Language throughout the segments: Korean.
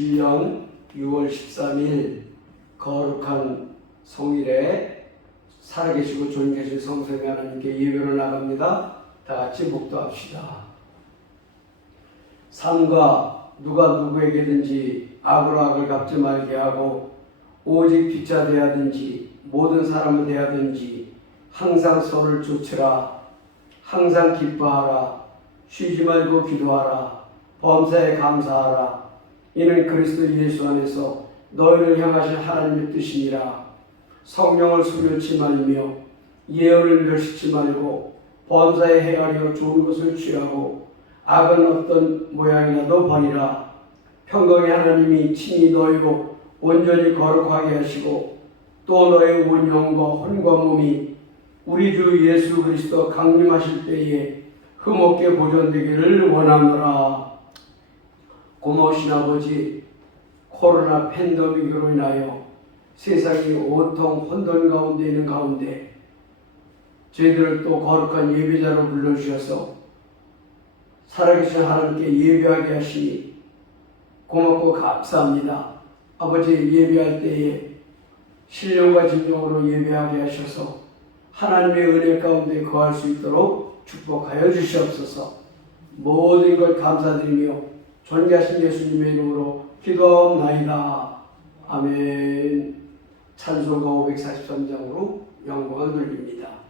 2021년 6월 13일 거룩한 성일에 살아계시고 존귀하신 성삼위 하나님께 예배로 나갑니다. 다 같이 묵도합시다. 삼가 누가 누구에게든지 악으로 악을 갚지 말게 하고 오직 빛자 대하든지 모든 사람을 대하든지 항상 서로를 조치라. 항상 기뻐하라. 쉬지 말고 기도하라. 범사에 감사하라. 이는 그리스도 예수 안에서 너희를 향하신 하나님의 뜻이니라. 성령을 수놓지 말며 예언을 멸시치 말고 범사에 헤아려 좋은 것을 취하고 악은 어떤 모양이라도 버리라. 평강의 하나님이 친히 너희로 온전히 거룩하게 하시고 또 너희 온 영과 혼과 몸이 우리 주 예수 그리스도 강림하실 때에 흠없게 보존되기를 원하노라. 고마우신 아버지, 코로나 팬데믹으로 인하여 세상이 온통 혼돈 가운데 있는 가운데 저희들을 또 거룩한 예배자로 불러주셔서 살아계신 하나님께 예배하게 하시니 고맙고 감사합니다. 아버지, 예배할 때에 신령과 진정으로 예배하게 하셔서 하나님의 은혜 가운데 거할 수 있도록 축복하여 주시옵소서. 모든 걸 감사드리며 존귀하신 예수님의 이름으로 기도하옵나이다. 아멘. 찬송가 543장으로 영광을 돌립니다.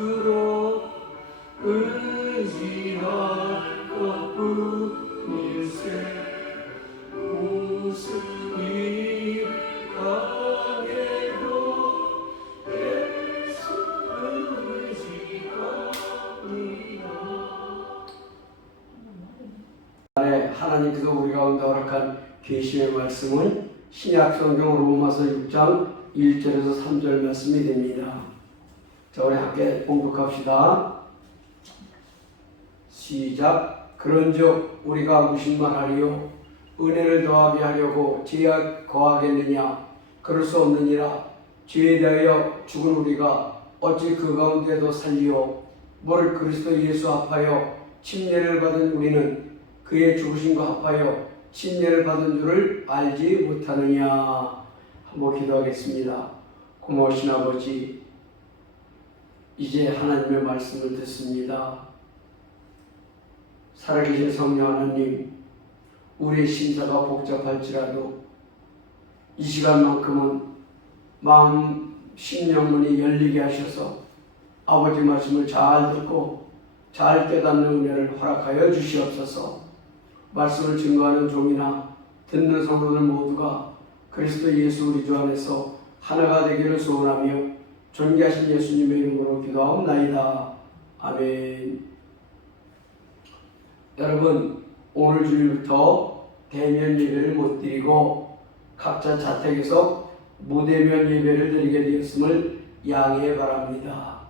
갈수록 의지할 것뿐일세. 웃음이 강해도 예수를 의지하리라. 하나님께서 우리 가운데 허락한 계시의 말씀은 신약성경 로마서 6장 1절에서 3절 말씀이 됩니다. 자, 우리 함께 봉독합시다. 시작. 그런즉 우리가 무슨 말하리요? 은혜를 더하게 하려고 죄에 거하겠느냐? 그럴 수 없느니라. 죄에 대하여 죽은 우리가 어찌 그 가운데도 살리요? 무릇 그리스도 예수 합하여 침례를 받은 우리는 그의 죽으심과 합하여 침례를 받은 줄을 알지 못하느냐? 한번 기도하겠습니다. 고마우신 아버지, 이제 하나님의 말씀을 듣습니다. 살아계신 성령 하나님, 우리의 심사가 복잡할지라도 이 시간만큼은 마음 심령문이 열리게 하셔서 아버지 말씀을 잘 듣고 잘 깨닫는 은혜를 허락하여 주시옵소서. 말씀을 증거하는 종이나 듣는 성도들 모두가 그리스도 예수 우리 주 안에서 하나가 되기를 소원하며 존귀하신 예수님의 이름으로 기도하옵나이다. 아멘. 여러분, 오늘 주일부터 대면 예배를 못 드리고 각자 자택에서 무대면 예배를 드리게 되었음을 양해 바랍니다.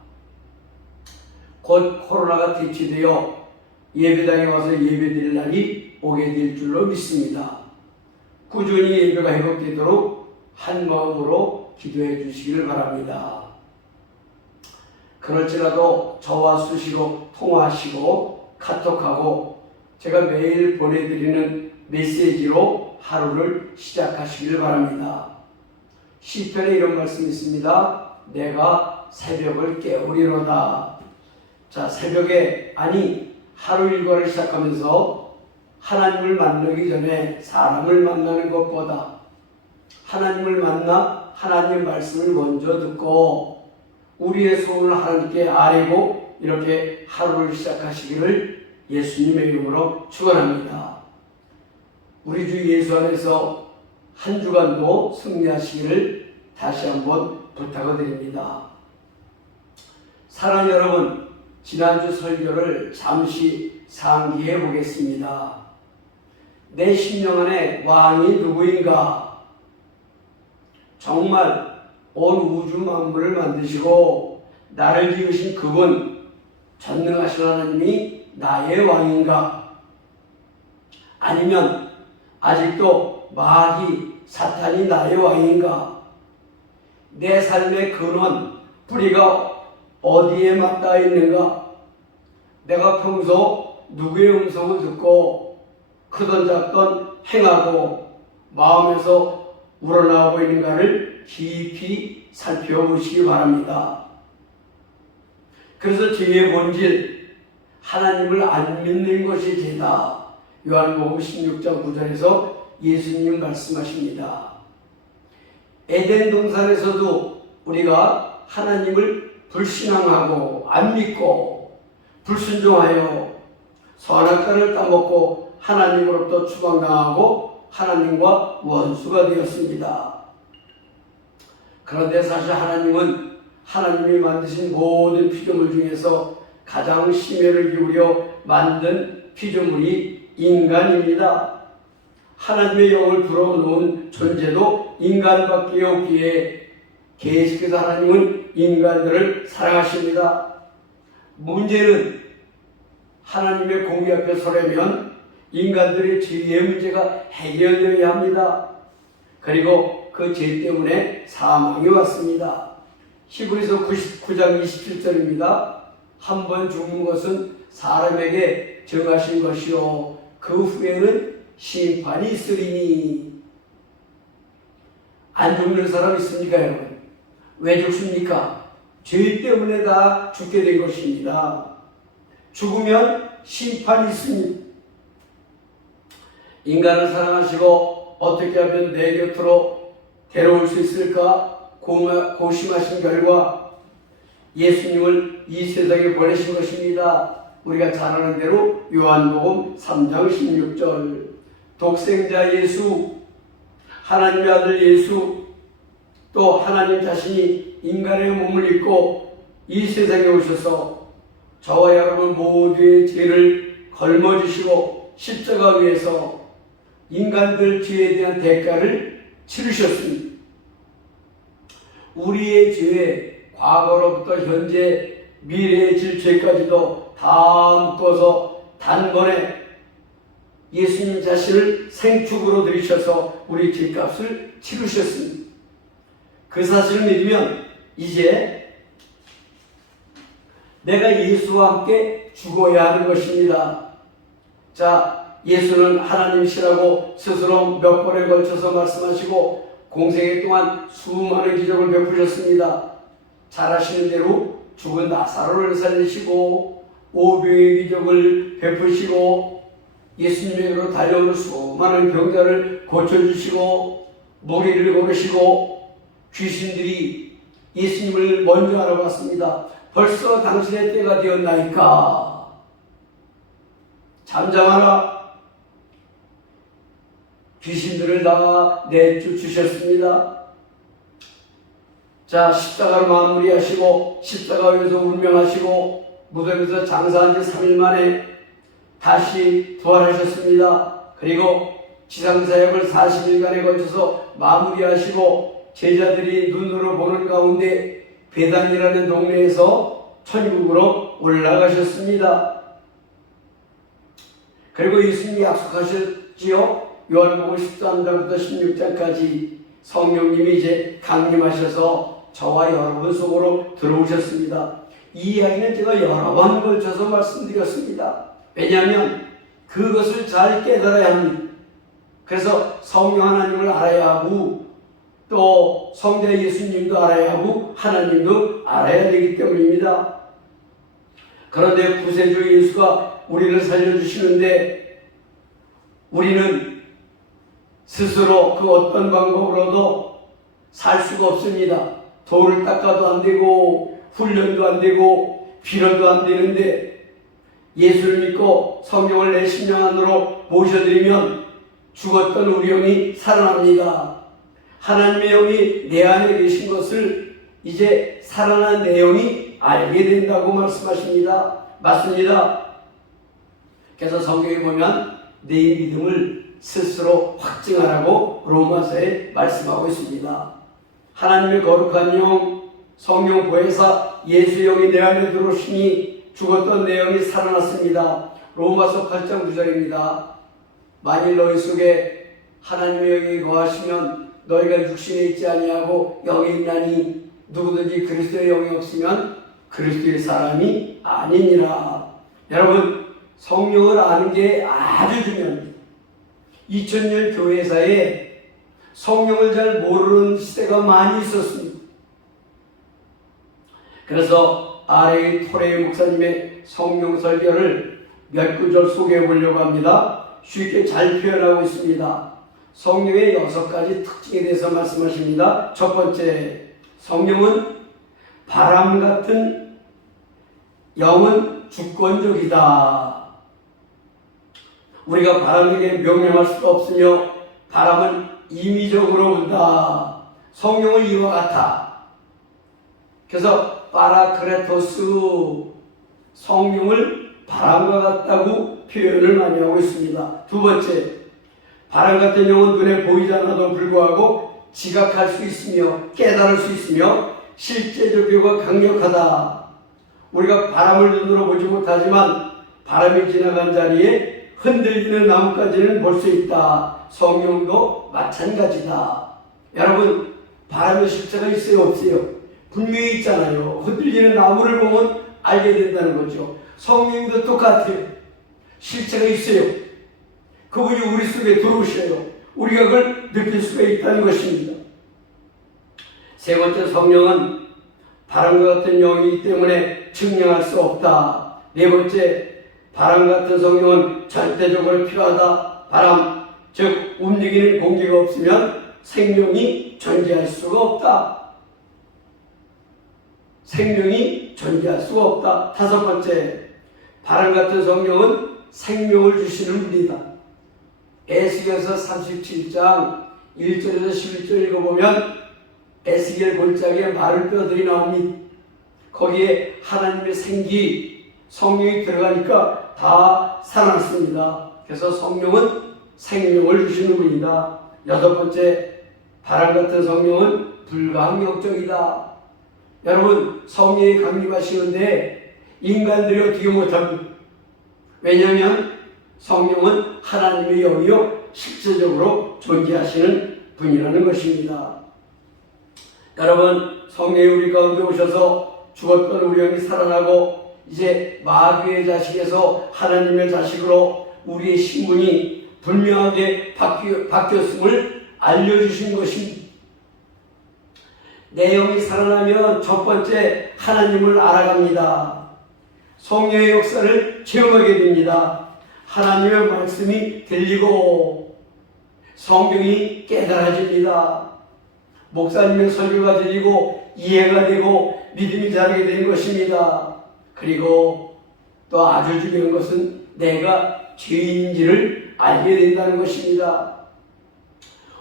곧 코로나가 퇴치되어 예배당에 와서 예배드릴 날이 오게 될 줄로 믿습니다. 꾸준히 예배가 회복되도록 한 마음으로 기도해 주시기를 바랍니다. 그럴지라도 저와 수시로 통화하시고 카톡하고 제가 매일 보내드리는 메시지로 하루를 시작하시기를 바랍니다. 시편에 이런 말씀이 있습니다. 내가 새벽을 깨우리로다. 자, 새벽에, 아니 하루 일과를 시작하면서 하나님을 만나기 전에 사람을 만나는 것보다 하나님을 만나 하나님의 말씀을 먼저 듣고 우리의 소원을 하나님께 아뢰고 이렇게 하루를 시작하시기를 예수님의 이름으로 축원합니다. 우리 주 예수 안에서 한 주간도 승리하시기를 다시 한번 부탁을 드립니다. 사랑하는 여러분, 지난주 설교를 잠시 상기해 보겠습니다. 내 심령 안에 왕이 누구인가? 정말 온 우주 만물을 만드시고 나를 지으신 그분, 전능하신 하나님이 나의 왕인가? 아니면 아직도 마귀, 사탄이 나의 왕인가? 내 삶의 근원, 뿌리가 어디에 맞닿아 있는가? 내가 평소 누구의 음성을 듣고 크던 작던 행하고 마음에서 우러나오고 있는가를 깊이 살펴보시기 바랍니다. 그래서 죄의 본질, 하나님을 안 믿는 것이 죄다. 요한복음 16장 9절에서 예수님 말씀하십니다. 에덴 동산에서도 우리가 하나님을 불신앙하고 안 믿고 불순종하여 선악과를 따먹고 하나님으로부터 추방당하고 하나님과 원수가 되었습니다. 그런데 사실 하나님은 하나님이 만드신 모든 피조물 중에서 가장 심혈을 기울여 만든 피조물이 인간입니다. 하나님의 영을 불어넣은 존재도 인간밖에 없기에 계속해서 하나님은 인간들을 사랑하십니다. 문제는 하나님의 공의 앞에 서려면 인간들의 죄의 문제가 해결되어야 합니다. 그리고 그 죄 때문에 사망이 왔습니다. 히브리서 9장 27절입니다. 한 번 죽는 것은 사람에게 정하신 것이요 그 후에는 심판이 있으리니. 안 죽는 사람 있습니까, 여러분? 왜 죽습니까? 죄 때문에 다 죽게 된 것입니다. 죽으면 심판이 있습니다. 인간을 사랑하시고 어떻게 하면 내 곁으로 데려올 수 있을까 고심하신 결과 예수님을 이 세상에 보내신 것입니다. 우리가 잘 아는 대로 요한복음 3장 16절 독생자 예수, 하나님의 아들 예수, 또 하나님 자신이 인간의 몸을 입고 이 세상에 오셔서 저와 여러분 모두의 죄를 걸머지시고 십자가 위에서 인간들 죄에 대한 대가를 치르셨습니다. 우리의 죄, 과거로부터 현재, 미래의 질 죄까지도 다 묶어서 단번에 예수님 자신을 생축으로 들이셔서 우리 죄값을 치르셨습니다. 그 사실을 믿으면 이제 내가 예수와 함께 죽어야 하는 것입니다. 자, 예수는 하나님이시라고 스스로 몇 번에 걸쳐서 말씀하시고 공생애 동안 수많은 기적을 베푸셨습니다. 잘 아시는 대로 죽은 나사로를 살리시고 오병의 기적을 베푸시고 예수님에게로 달려오는 수많은 병자를 고쳐주시고 무리를 고르시고 귀신들이 예수님을 먼저 알아봤습니다. 벌써 당신의 때가 되었나이까? 잠잠하라. 귀신들을 다 내쫓으셨습니다. 자, 십자가로 마무리하시고 십자가에서 운명하시고 무덤에서 장사한 지 3일 만에 다시 부활하셨습니다. 그리고 지상사역을 40일간에 걸쳐서 마무리하시고 제자들이 눈으로 보는 가운데 베단이라는 동네에서 천국으로 올라가셨습니다. 그리고 예수님이 약속하셨지요. 요한복음 13장부터 16장까지 성령님이 이제 강림하셔서 저와 여러분 속으로 들어오셨습니다. 이 이야기는 제가 여러 번 걸쳐서 말씀드렸습니다. 왜냐하면 그것을 잘 깨달아야 합니다. 그래서 성령 하나님을 알아야 하고 또 성자 예수님도 알아야 하고 하나님도 알아야 되기 때문입니다. 그런데 구세주 예수가 우리를 살려주시는데 우리는 스스로 그 어떤 방법으로도 살 수가 없습니다. 돌을 닦아도 안 되고 훈련도 안 되고 빌어도 안 되는데 예수를 믿고 성령을 내 심령 안으로 모셔드리면 죽었던 우리 영이 살아납니다. 하나님의 영이 내 안에 계신 것을 이제 살아난 내 영이 알게 된다고 말씀하십니다. 맞습니다. 그래서 성경에 보면 내 믿음을 스스로 확증하라고 로마서에 말씀하고 있습니다. 하나님의 거룩한 영, 성령 보혜사 예수 영이 내 안에 들어오시니 죽었던 내 영이 살아났습니다. 로마서 8장 9절입니다. 만일 너희 속에 하나님의 영이 거하시면 너희가 육신에 있지 아니하고 영에 있나니 누구든지 그리스도의 영이 없으면 그리스도의 사람이 아니니라. 여러분, 성령을 아는 게 아주 중요합니다. 2000년 교회사에 성령을 잘 모르는 시대가 많이 있었습니다. 그래서 아래의 토레이 목사님의 성령 설교를 몇 구절 소개해 보려고 합니다. 쉽게 잘 표현하고 있습니다. 성령의 6가지 특징에 대해서 말씀하십니다. 첫 번째, 성령은 바람 같은 영은 주권적이다. 우리가 바람에게 명령할 수가 없으며 바람은 임의적으로 분다. 성령은 이와 같아. 그래서 파라크레토스, 성령을 바람과 같다고 표현을 많이 하고 있습니다. 두 번째, 바람 같은 영은 눈에 보이지 않아도 불구하고 지각할 수 있으며 깨달을 수 있으며 실제적이고 강력하다. 우리가 바람을 눈으로 보지 못하지만 바람이 지나간 자리에 흔들리는 나뭇가지는 볼 수 있다. 성령도 마찬가지다. 여러분, 바람의 실체가 있어요, 없어요? 분명히 있잖아요. 흔들리는 나무를 보면 알게 된다는 거죠. 성령도 똑같아요. 실체가 있어요. 그분이 우리 속에 들어오셔요. 우리가 그걸 느낄 수가 있다는 것입니다. 세 번째, 성령은 바람과 같은 영이기 때문에 측량할 수 없다. 네 번째, 바람 같은 성령은 절대적으로 필요하다. 바람, 즉 움직이는 공기가 없으면 생명이 존재할 수가 없다. 생명이 존재할 수가 없다. 다섯 번째, 바람 같은 성령은 생명을 주시는 분이다. 에스겔서 37장 1절에서 11절 읽어보면 에스겔 골짜기에 마를 뼈들이 나옵니다. 거기에 하나님의 생기, 성령이 들어가니까 다 살아났습니다. 그래서 성령은 생명을 주시는 분이다. 여섯 번째, 바람 같은 성령은 불가항력적이다. 여러분, 성령이 강림하시는데 인간들이 어떻게 못합니까? 왜냐하면 성령은 하나님의 영이요 실제적으로 존재하시는 분이라는 것입니다. 여러분, 성령이 우리 가운데 오셔서 죽었던 우리 영이 살아나고 이제 마귀의 자식에서 하나님의 자식으로 우리의 신분이 분명하게 바뀌었음을 알려주신 것입니다. 내 영이 살아나면 첫 번째 하나님을 알아갑니다. 성령의 역사를 체험하게 됩니다. 하나님의 말씀이 들리고 성경이 깨달아집니다. 목사님의 설교가 들리고 이해가 되고 믿음이 자라게 되는 것입니다. 그리고 또 아주 중요한 것은 내가 죄인인지를 알게 된다는 것입니다.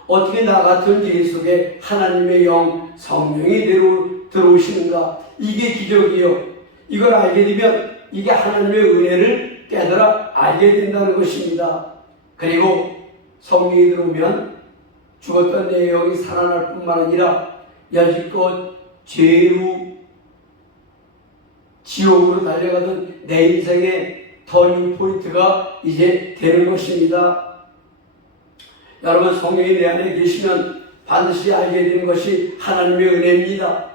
어떻게 나 같은 죄 속에 하나님의 영, 성령이 들어오시는가? 이게 기적이요. 이걸 알게 되면 이게 하나님의 은혜를 깨달아 알게 된다는 것입니다. 그리고 성령이 들어오면 죽었던 내 영이 살아날 뿐만 아니라 여지껏 죄로 지옥으로 달려가던 내 인생의 터닝 포인트가 이제 되는 것입니다. 여러분, 성령이 내 안에 계시면 반드시 알게 되는 것이 하나님의 은혜입니다.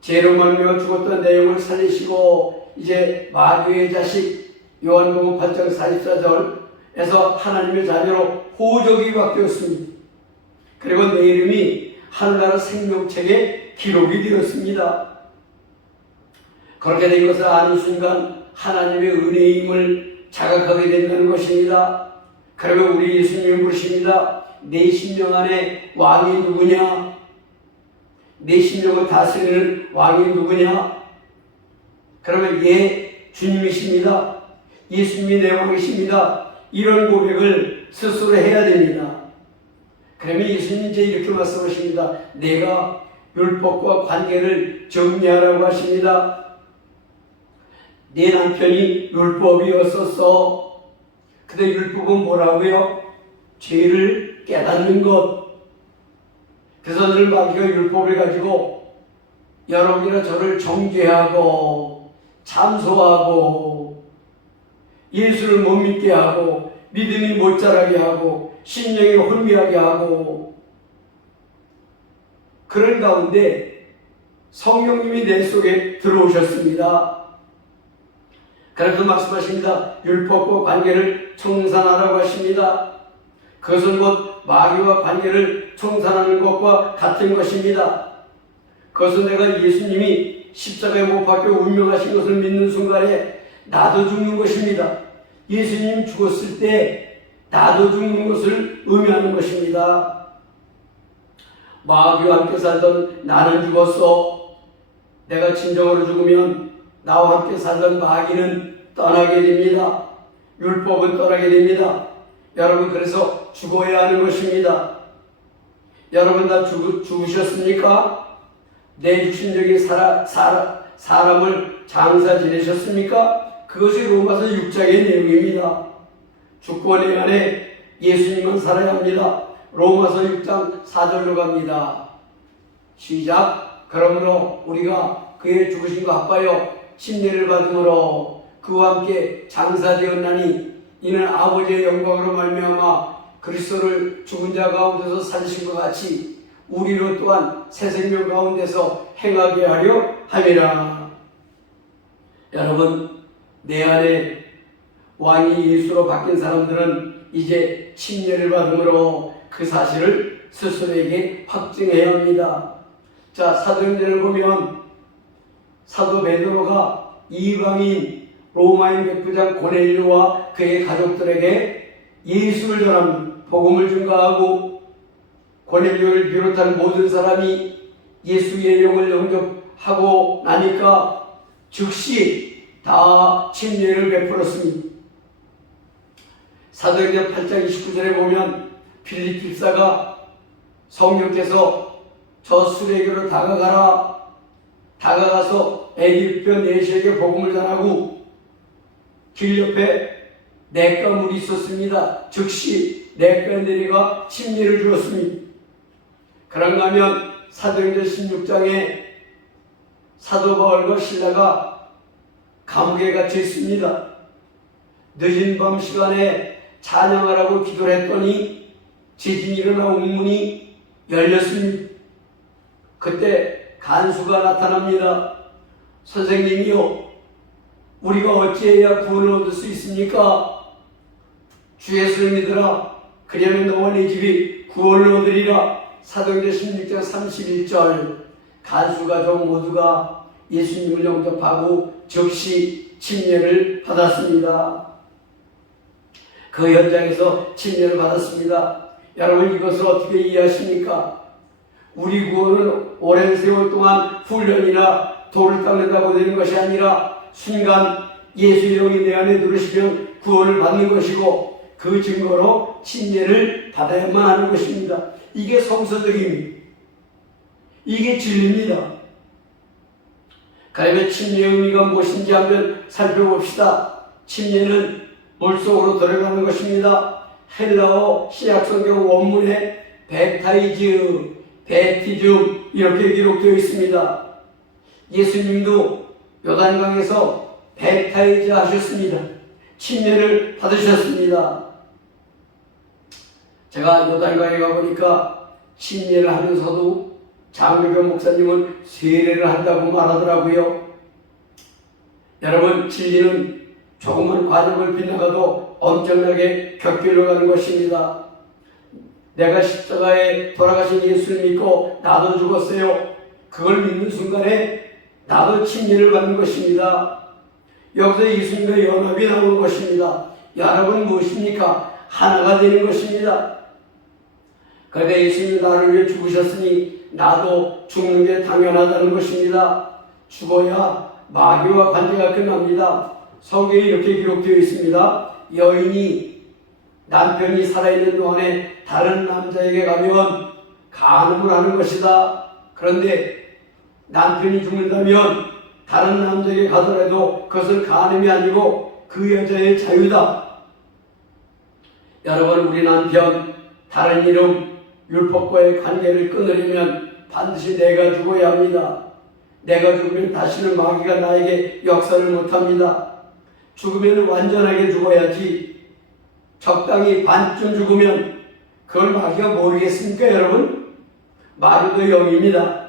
죄로 말미암아 죽었던 내 영을 살리시고 이제 마귀의 자식 요한복음 8장 44절에서 하나님의 자녀로 호적이 바뀌었습니다. 그리고 내 이름이 하늘나라 생명책에 기록이 되었습니다. 그렇게 된 것을 아는 순간 하나님의 은혜임을 자각하게 된다는 것입니다. 그러면 우리 예수님이 물으십니다. 내 심령 안에 왕이 누구냐? 내 심령을 다스리는 왕이 누구냐? 그러면 예, 주님이십니다. 예수님이 내 왕이십니다. 이런 고백을 스스로 해야 됩니다. 그러면 예수님이 이제 이렇게 말씀하십니다. 내가 율법과 관계를 정리하라고 하십니다. 내 남편이 율법이었었어. 근데 율법은 뭐라고요? 죄를 깨닫는 것. 그래서 늘 마귀가 율법을 가지고 여러분이나 저를 정죄하고 참소하고 예수를 못 믿게 하고 믿음이 못 자라게 하고 신령이 혼미하게 하고 그런 가운데 성령님이 내 속에 들어오셨습니다. 그래서 말씀하십니다. 율법과 관계를 청산하라고 하십니다. 그것은 곧 마귀와 관계를 청산하는 것과 같은 것입니다. 그것은 내가 예수님이 십자가에 못 박혀 운명하신 것을 믿는 순간에 나도 죽는 것입니다. 예수님 죽었을 때 나도 죽는 것을 의미하는 것입니다. 마귀와 함께 살던 나는 죽었어. 내가 진정으로 죽으면 나와 함께 살던 마귀는 떠나게 됩니다. 율법은 떠나게 됩니다. 여러분, 그래서 죽어야 하는 것입니다. 여러분 다 죽으셨습니까? 내 육신적인 사람을 장사 지내셨습니까? 그것이 로마서 6장의 내용입니다. 죽고 내 안에 예수님은 살아야 합니다. 로마서 6장 4절로 갑니다. 시작. 그러므로 우리가 그의 죽으심과 합하여 침례를 받음으로 그와 함께 장사되었나니 이는 아버지의 영광으로 말미암아 그리스도를 죽은 자 가운데서 살리신 것 같이 우리로 또한 새 생명 가운데서 행하게 하려 함이라. 여러분, 내 안에 왕이 예수로 바뀐 사람들은 이제 침례를 받음으로 그 사실을 스스로에게 확증해야 합니다. 자, 사도행전을 보면 사도 베드로가 이방인 로마인 백부장 고넬료와 그의 가족들에게 예수를 전합니다. 복음을 증거하고 고넬료를 비롯한 모든 사람이 예수의 영을 영접하고 나니까 즉시 다 침례를 베풀었습니다. 사도행전 8장 29절에 보면 빌립 집사가 성령께서 저 수레교로 다가가서 에기प्트 내시에게 복음을 전하고 길 옆에 냇가 물이 있었습니다. 즉시 냇가에 내려가 침례를 주었습니다. 그런가 하면 사도행전 16장에 사도 바울과 실라가 감옥에 갇혀 있습니다. 늦은 밤 시간에 찬양하라고 기도를 했더니 지진이 일어나 옥문이 열렸습니다. 그때 간수가 나타납니다. 선생님이요, 우리가 어찌해야 구원을 얻을 수 있습니까? 주 예수를 믿으라. 그러면 너와 네 집이 구원을 얻으리라. 사도행전 16장 31절. 간수가족 모두가 예수님을 영접하고 즉시 침례를 받았습니다. 그 현장에서 침례를 받았습니다. 여러분, 이것을 어떻게 이해하십니까? 우리 구원은 오랜 세월 동안 훈련이나 돌을 닦는다고 되는 것이 아니라 순간 예수의 영이 내 안에 들으시면 구원을 받는 것이고, 그 증거로 침례를 받아야만 하는 것입니다. 이게 성서적입니다. 이게 진리입니다. 그러면 침례의 의미가 무엇인지 한번 살펴봅시다. 침례는 물속으로 들어가는 것입니다. 헬라어 신약성경 원문에 베티즘 이렇게 기록되어 있습니다. 예수님도 요단강에서 베타이즈 하셨습니다. 침례를 받으셨습니다. 제가 요단강에 가보니까 침례를 하면서도 장로교 목사님은 세례를 한다고 말하더라고요. 여러분, 진리는 조그만 과정을 빗나가도 엄청나게 격결로 가는 것입니다. 내가 십자가에 돌아가신 예수를 믿고 나도 죽었어요. 그걸 믿는 순간에 나도 침례를 받는 것입니다. 여기서 예수님과 연합이 나오는 것입니다. 연합은 무엇입니까? 하나가 되는 것입니다. 그러니까 예수님이 나를 위해 죽으셨으니 나도 죽는 게 당연하다는 것입니다. 죽어야 마귀와 관계가 끝납니다. 성경에 이렇게 기록되어 있습니다. 여인이 남편이 살아있는 동안에 다른 남자에게 가면 간음을 하는 것이다. 그런데 남편이 죽는다면 다른 남자에게 가더라도 그것은 간음이 아니고 그 여자의 자유다. 여러분, 우리 남편 다른 이름 율법과의 관계를 끊으려면 반드시 내가 죽어야 합니다. 내가 죽으면 다시는 마귀가 나에게 역사를 못합니다. 죽으면 완전하게 죽어야지. 적당히 반쯤 죽으면 그걸 마귀가 모르겠습니까, 여러분? 마귀도 영입니다.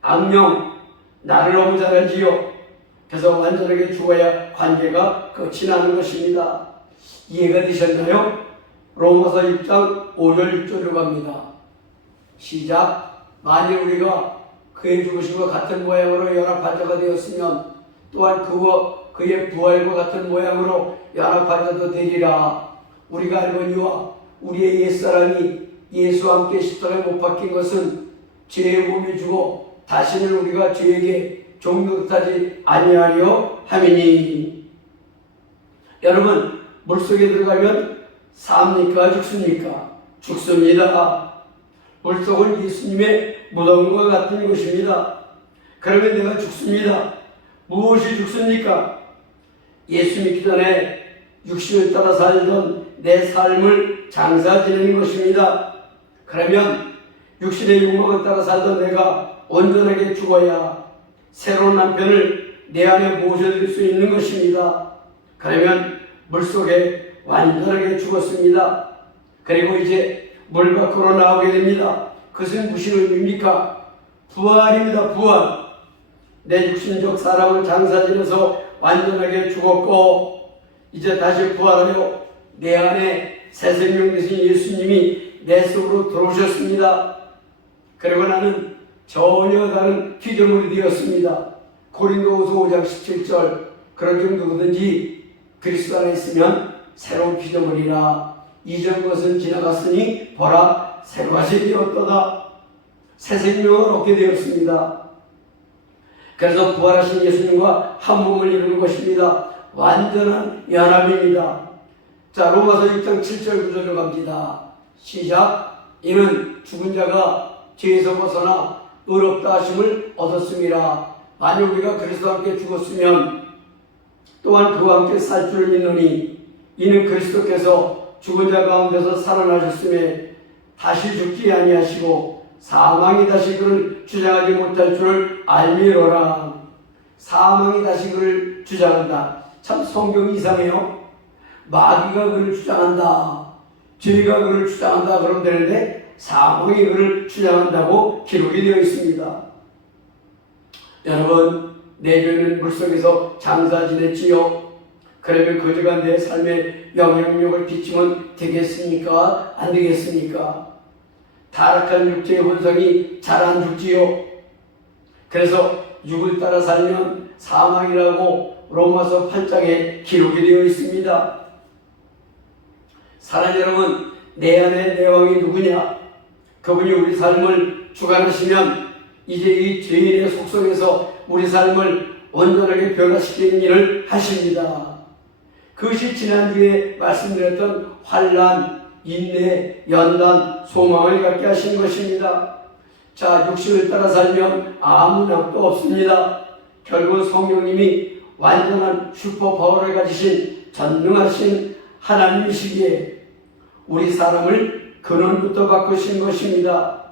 악령, 나를 너무 잘 알지요. 그래서 완전하게 죽어야 관계가 끝이 나는 것입니다. 이해가 되셨나요? 로마서 6장 5절 6절로 갑니다. 시작. 만일 우리가 그의 죽으심과 같은 모양으로 연합한 자가 되었으면 또한 그의 부활과 같은 모양으로 연합한 자도 되리라. 우리가 알거니와 우리의 옛사람이 예수와 함께 십자가에 못 박힌 것은 죄의 몸이 주고 다시는 우리가 죄에게 종노릇하지 아니하려 함이니. 여러분, 물속에 들어가면 삽니까 죽습니까? 죽습니다. 물속은 예수님의 무덤과 같은 것입니다. 그러면 내가 죽습니다. 무엇이 죽습니까? 예수 믿기 전에 육신을 따라 살던 내 삶을 장사 지내는 것입니다. 그러면 육신의 욕망을 따라 살던 내가 온전하게 죽어야 새로운 남편을 내 안에 모셔드릴 수 있는 것입니다. 그러면 물속에 완전하게 죽었습니다. 그리고 이제 물 밖으로 나오게 됩니다. 그것은 무슨 의미입니까? 부활입니다. 부활. 내 육신적 사람을 장사 지내서 완전하게 죽었고 이제 다시 부활하여 내 안에 새 생명 되신 예수님이 내 속으로 들어오셨습니다. 그리고 나는 전혀 다른 피조물이 되었습니다. 고린도후서 5장 17절. 그런즉 누구든지 그리스도 안에 있으면 새로운 피조물이라. 이전 것은 지나갔으니 보라 새로운 것이 되었도다. 새 생명을 얻게 되었습니다. 그래서 부활하신 예수님과 한 몸을 이루는 것입니다. 완전한 연합입니다. 자, 로마서 6장 7절 9절로 갑니다. 시작. 이는 죽은 자가 죄에서 벗어나 의롭다 하심을 얻었음이라. 만일 우리가 그리스도와 함께 죽었으면 또한 그와 함께 살 줄을 믿노니 이는 그리스도께서 죽은 자 가운데서 살아나셨음에 다시 죽지 아니하시고 사망이 다시 그를 주장하지 못할 줄을 알미로라. 사망이 다시 그를 주장한다. 참 성경이 이상해요. 마귀가 그를 주장한다, 죄가 그를 주장한다 그러면 되는데 사망이 그를 주장한다고 기록이 되어 있습니다. 여러분, 내 죄는 물속에서 장사 지냈지요. 그러면 그 죄가 내 삶에 영향력을 끼치면 되겠습니까? 안 되겠습니까? 타락한 육체의 혼성이 잘 안 죽지요. 그래서 육을 따라 살면 사망이라고 로마서 8장에 기록이 되어 있습니다. 사랑하는 여러분, 내 안에 내 왕이 누구냐? 그분이 우리 삶을 주관하시면 이제 이 죄인의 속성에서 우리 삶을 온전하게 변화시키는 일을 하십니다. 그것이 지난주에 말씀드렸던 환난, 인내, 연단, 소망을 갖게 하시는 것입니다. 자, 육신을 따라 살면 아무 낙도 없습니다. 결국 성령님이 완전한 슈퍼파워를 가지신 전능하신 하나님이시기에 우리 사람을 근원부터 바꾸신 것입니다.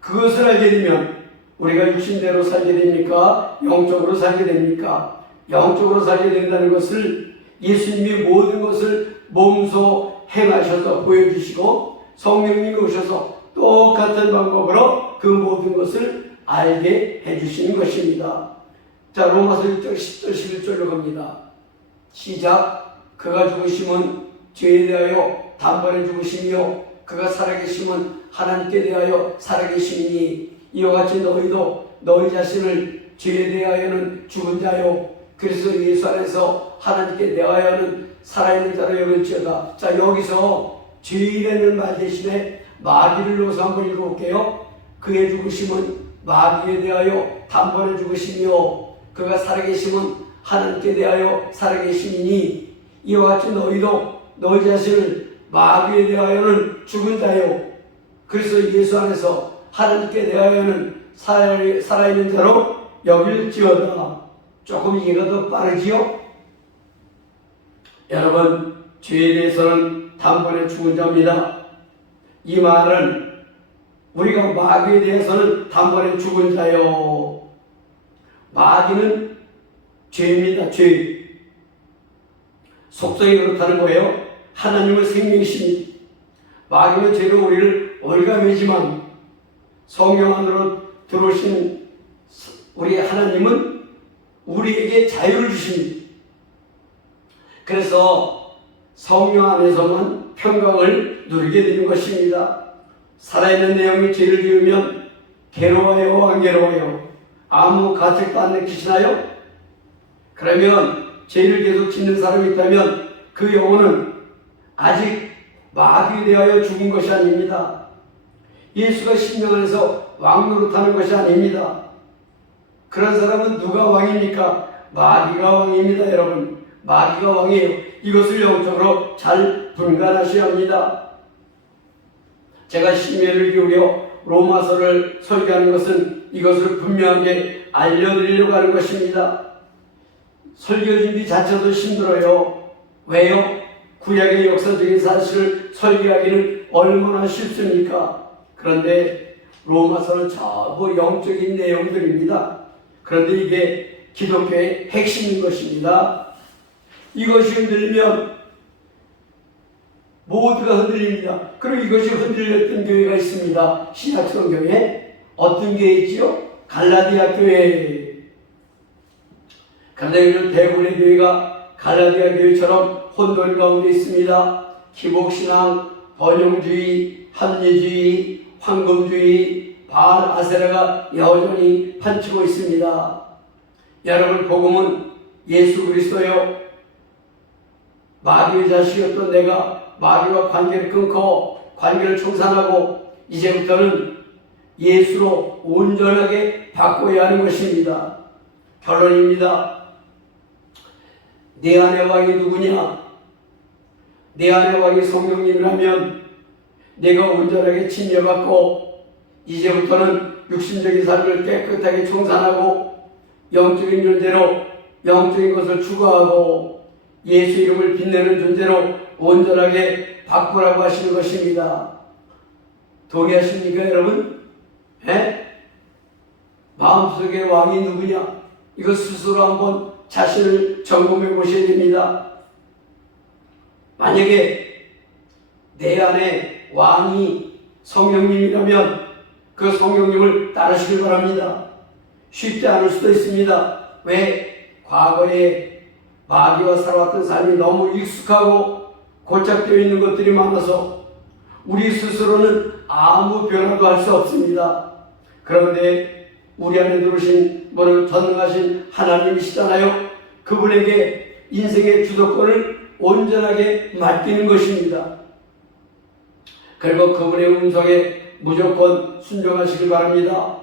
그것을 알게 되면 우리가 육신대로 살게 됩니까? 영적으로 살게 됩니까? 영적으로 살게 된다는 것을 예수님이 모든 것을 몸소 행하셔서 보여주시고 성령님이 오셔서 똑같은 방법으로 그 모든 것을 알게 해주시는 것입니다. 자, 로마서 6장 10절 11절로 갑니다. 시작. 그가 죽으심은 죄에 대하여 단번에 죽으심이요 그가 살아계심은 하나님께 대하여 살아계심이니 이와 같이 너희도 너희 자신을 죄에 대하여는 죽은 자요 그래서 예수 안에서 하나님께 대하여는 살아있는 자로 여길지어다. 자, 여기서 죄인이라는 말 대신에 마귀를 넣어서 한번 읽어볼게요. 그의 죽으심은 마귀에 대하여 단번에 죽으심이요 그가 살아계심은 하나님께 대하여 살아계심이니 이와 같이 너희도 너희 자신을 마귀에 대하여는 죽은 자요 그래서 예수 안에서 하나님께 대하여는 살아있는 자로 여길지어다. 조금 이해가 더 빠르지요? 여러분, 죄에 대해서는 단번에 죽은 자입니다. 이 말은 우리가 마귀에 대해서는 단번에 죽은 자요. 마귀는 죄입니다. 죄. 속성이 그렇다는 거예요. 하나님은 생명이십니다. 마귀는 죄로 우리를 올가매지만 성령 안으로 들어오신 우리 하나님은 우리에게 자유를 주십니다. 그래서 성령 안에서만 평강을 누리게 되는 것입니다. 살아있는 내용이 죄를 지으면 괴로워요, 안 괴로워요? 아무 가책도 안 느끼시나요? 그러면 죄를 계속 짓는 사람이 있다면 그 영혼은 아직 마귀에 대하여 죽은 것이 아닙니다. 예수가 심령 안에서 왕노릇하는 것이 아닙니다. 그런 사람은 누가 왕입니까? 마귀가 왕입니다, 여러분. 마귀가 왕이에요. 이것을 영적으로 잘 분간하셔야 합니다. 제가 심혈을 기울여 로마서를 설교하는 것은 이것을 분명하게 알려드리려고 하는 것입니다. 설교 준비 자체도 힘들어요. 왜요? 구약의 역사적인 사실을 설교하기는 얼마나 쉽습니까? 그런데 로마서는 전부 영적인 내용들입니다. 그런데 이게 기독교의 핵심인 것입니다. 이것이 흔들리면 모두가 흔들립니다. 그리고 이것이 흔들렸던 교회가 있습니다. 신약성경에 어떤 교회 있지요? 갈라디아 교회. 그런데 이런 대부분의 교회가 갈라디아 교회처럼 혼돈 가운데 있습니다. 기복신앙, 번영주의, 합리주의, 황금주의, 바알 아세라가 여전히 판치고 있습니다. 여러분, 복음은 예수 그리스도요. 마귀의 자식이었던 내가 마귀와 관계를 끊고 관계를 청산하고 이제부터는 예수로 온전하게 바꿔야 하는 것입니다. 결론입니다. 내 안의 왕이 누구냐? 내 안의 왕이 성령님이라면 내가 온전하게 침략받고 이제부터는 육신적인 삶을 깨끗하게 청산하고 영적인 존재로 영적인 것을 추구하고 예수 이름을 빛내는 존재로 온전하게 바꾸라고 하시는 것입니다. 동의하십니까 여러분? 마음속의 왕이 누구냐? 이거 스스로 한번 자신을 점검해 보셔야 됩니다. 만약에 내 안에 왕이 성령님이라면 그 성령님을 따르시길 바랍니다. 쉽지 않을 수도 있습니다. 왜? 과거에 마귀와 살아왔던 삶이 너무 익숙하고 고착되어 있는 것들이 많아서 우리 스스로는 아무 변화도 할 수 없습니다. 그런데 우리 안에 들어오신 분은 전능하신 하나님이시잖아요. 그분에게 인생의 주도권을 온전하게 맡기는 것입니다. 그리고 그분의 음성에 무조건 순종하시길 바랍니다.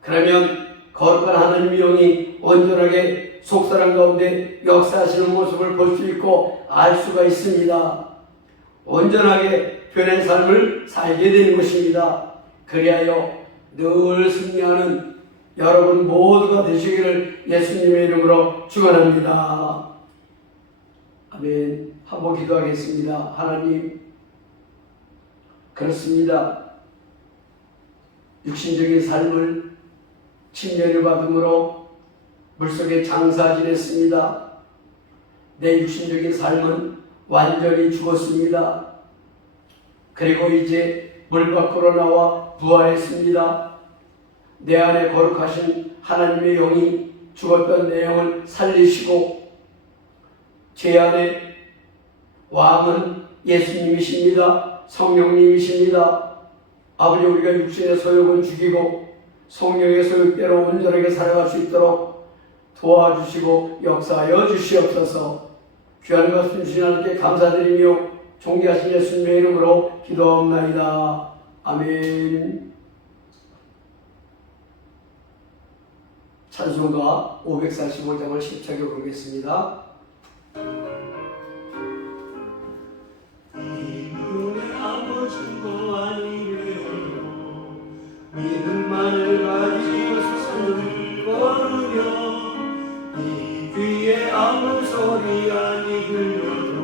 그러면 거룩한 하나님의 영이 온전하게 속사람 가운데 역사하시는 모습을 볼 수 있고 알 수가 있습니다. 온전하게 변의 삶을 살게 되는 것입니다. 그리하여 늘 승리하는 여러분 모두가 되시기를 예수님의 이름으로 축원합니다. 아멘. 한번 기도하겠습니다. 하나님, 그렇습니다. 육신적인 삶을 침례를 받음으로 물속에 장사 지냈습니다. 내 육신적인 삶은 완전히 죽었습니다. 그리고 이제 물 밖으로 나와 부활했습니다. 내 안에 거룩하신 하나님의 영이 죽었던 내 영을 살리시고 제 안에 왕은 예수님이십니다. 성령님이십니다. 아버지, 우리가 육신의 소욕은 죽이고 성령의 소욕대로 온전하게 살아갈 수 있도록 도와주시고 역사하여 주시옵소서. 귀한 말씀 주신 하나님께 감사드리며 존귀하신 예수님의 이름으로 기도합나이다. 아멘. 찬송가 545장을 힘차게 부르겠습니다. 이분의 아무 증거 아니래요. 믿음만을 가지고 손을 걸으며 이 귀에 아무 소리 아니 들려도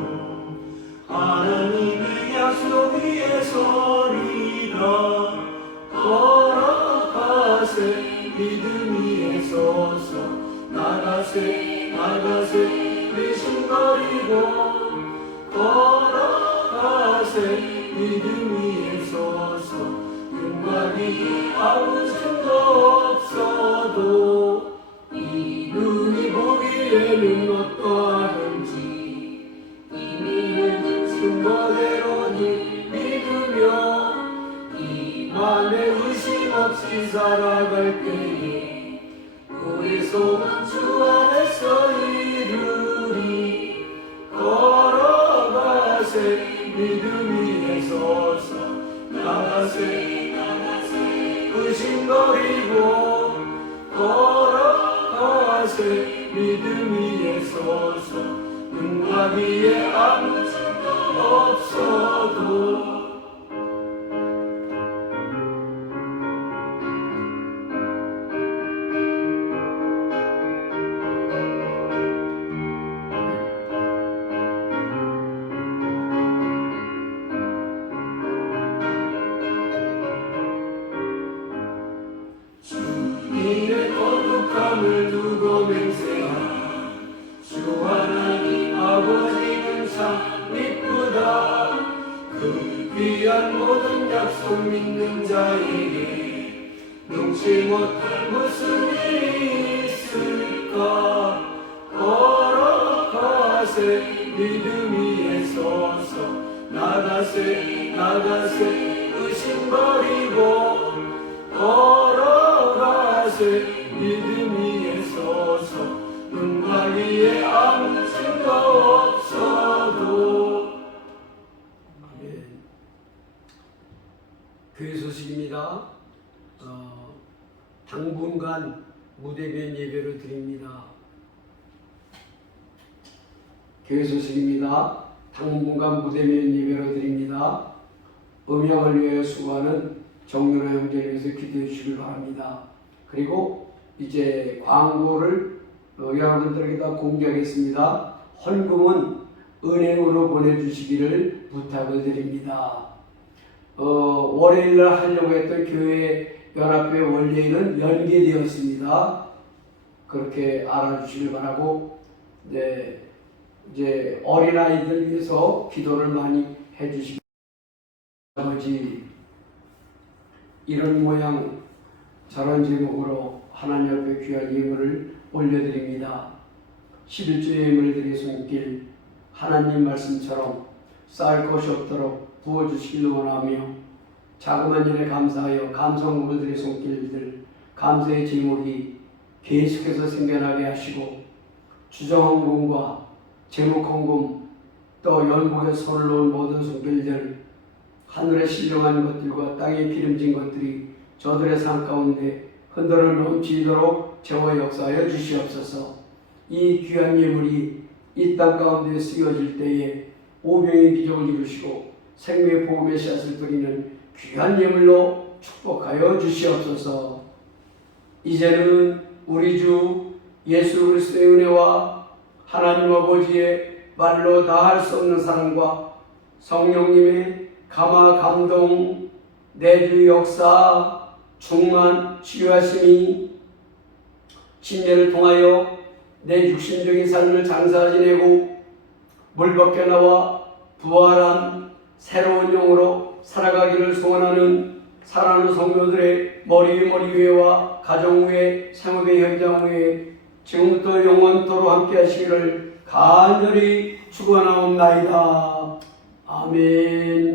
하나님의 약속 위에 서리라. 걸어가세 믿음 위에 서서 나가세 나가세 의심거리고 걸어가세 믿음 위에 서서 윤곽이 아무 증거 없어도 이 눈이 보기에는 어떠하든지 이미는 증거대로니 믿으며 이 맘에 의심 없이 살아갈 때에 우리 소망 주 안에서 이루리. 걸어가세 믿음 위에 서서 나가세 나가세 의심거리고 걸어가세 믿음 위에 서서 눈과 귀에 아무 증거 없어도 주님의 거룩함을 두고 맹세하. 주 하나님 아버지는 참 이쁘다. 그 귀한 모든 약속 믿는 자에게 능치 못할 무슨 일이 있을까. 걸어가세 믿음 위에 서서 나가세 나가세 의심버리고 걸어가세 믿음 위에 서서 눈과 귀에 아무 증거 없어도. 아멘. 교회 소식입니다. 당분간 무대면 예배로 드립니다. 교회 소식입니다. 당분간 무대면 예배로 드립니다. 음향을 위하여 수고하는 정윤아 형제를 위해서 기도해 주시길 바랍니다. 그리고 이제 광고를 여러분들에게 다 공개하겠습니다. 헌금은 은행으로 보내주시기를 부탁을 드립니다. 월요일날 하려고 했던 교회 연합회 원래는 연기되었습니다. 그렇게 알아주시길 바라고, 네, 이제 어린아이들 위해서 기도를 많이 해주시기 아버지, 이런 모양 저런 제목으로 하나님 앞에 귀한 예물을 올려드립니다. 11조 예물을 드린 손길 하나님 말씀처럼 쌓을 것이 없도록 부어주시길 원하며, 자그만 일에 감사하여 감사물을 드린 손길들 감사의 제목이 계속해서 생겨나게 하시고, 주정헌금과 제목헌금 또 연복에 손을 놓은 모든 손길들, 하늘의 신령한 것들과 땅에 기름진 것들이 저들의 삶 가운데 흔들어 넘치도록 저와 역사하여 주시옵소서. 이 귀한 예물이 이 땅 가운데 쓰여질 때에 오병의 기적을 이루시고 생명의 복음의 씨앗을 뿌리는 귀한 예물로 축복하여 주시옵소서. 이제는 우리 주 예수 그리스도의 은혜와 하나님 아버지의 말로 다할 수 없는 사랑과 성령님의 감화 감동, 내주 역사, 충만 치유하심이 침례를 통하여 내 육신적인 삶을 장사 지내고 물 밖에 나와 부활한 새로운 영으로 살아가기를 소원하는 사랑하는 성도들의 머리 위에와 가정 위에, 생업의 현장 위에 지금부터 영원토록 함께 하시기를 간절히 축원하옵나이다. 아멘.